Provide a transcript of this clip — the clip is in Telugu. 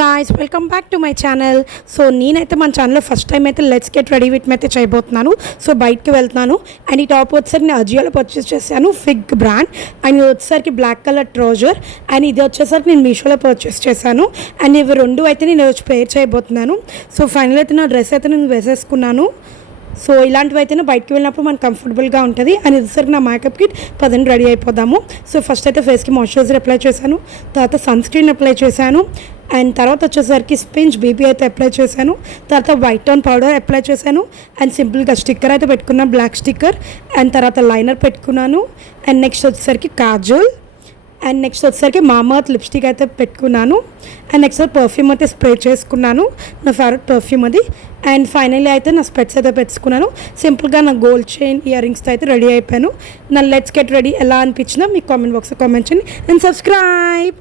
Guys welcome back to my channel. So నేనైతే మన ఛానల్లో ఫస్ట్ టైం అయితే లెట్స్ గెట్ రెడీ విత్ అయితే చేయబోతున్నాను. సో బయటకి వెళ్తున్నాను అండ్ ఈ టాప్ వచ్చేసరికి నేను అజియోలో పర్చేస్ చేశాను, ఫిగ్ బ్రాండ్. అండ్ ఇది వచ్చేసరికి బ్లాక్ కలర్ ట్రౌజర్ అండ్ ఇది వచ్చేసరికి నేను మీషోలో పర్చేస్ చేశాను. అండ్ ఇవి రెండు అయితే నేను వచ్చి పేర్ చేయబోతున్నాను. సో ఫైనల్ అయితే నా డ్రెస్ అయితే నేను వేసేసుకున్నాను. సో ఇలాంటివి అయితేనే బయటకు వెళ్ళినప్పుడు మనకు కంఫర్టబుల్గా ఉంటుంది. అండ్ ఇదిసరికి నా మేకప్ కిట్ పదండి రెడీ అయిపోదాము. సో ఫస్ట్ అయితే ఫేస్కి మాయిశ్చరైజర్ అప్లై చేశాను, తర్వాత సన్ స్క్రీన్ అప్లై చేశాను, అండ్ తర్వాత వచ్చేసరికి స్పింజ్ బీబీ అయితే అప్లై చేశాను, తర్వాత వైట్ టోన్ పౌడర్ అప్లై చేశాను, అండ్ సింపుల్గా స్టిక్కర్ అయితే పెట్టుకున్నాను, బ్లాక్ స్టిక్కర్. అండ్ తర్వాత లైనర్ పెట్టుకున్నాను. అండ్ నెక్స్ట్ వచ్చేసరికి కాజల్. అండ్ నెక్స్ట్ వచ్చేసరికి మామర్త్ లిప్స్టిక్ అయితే పెట్టుకున్నాను. అండ్ నెక్స్ట్ పర్ఫ్యూమ్ అయితే స్ప్రే చేసుకున్నాను, నా ఫేవరెట్ పర్ఫ్యూమ్ అది. అండ్ ఫైనల్లీ అయితే నా స్పెట్స్ అయితే పెట్టుకున్నాను. సింపుల్గా నా గోల్డ్ చైన్ ఇయర్ రింగ్స్తో అయితే రెడీ అయిపోయాను. నా లెట్స్ గెట్ రెడీ ఎలా అనిపించినా మీకు కామెంట్ బాక్స్లో కామెంట్ చేయండి అండ్ సబ్స్క్రైబ్.